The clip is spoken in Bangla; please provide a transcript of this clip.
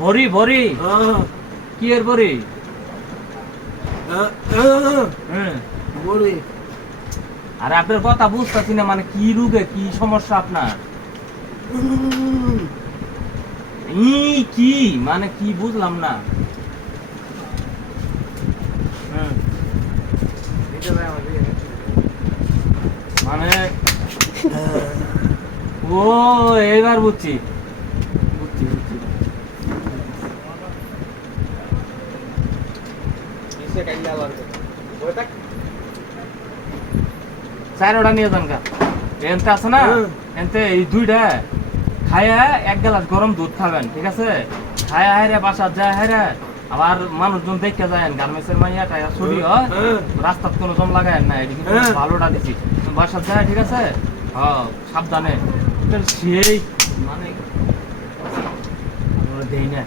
ভরি ভরি কি এর ভরি? হ্যাঁ বড়ি আরে আপনার কথা বুঝতেছি না, মানে কি রোগে কি সমস্যা আপনার? কি মানে কি বুঝলাম না। হুম, মানে ও এবার বুঝছি বুঝছি বুঝছি। চারোটা নিয়ে যান গা, এনতে আছে না, এনতে এই দুইটা খায়া এক গ্লাস গরম দুধ খাবেন, ঠিক আছে? খায়া হাইরে বাসা যায় হাইরে, আবার মানুষজন দেখতে যায় গার্মেন্টসের মাইয়া টাইয়া ছড়ি হয়, রাস্তার কোনো জম লাগায় না, এটি কিন্তু ভালোটা দিছি। বাসা যায়, ঠিক আছে? হ্যাঁ সাবধানে। সেই মানে দেই না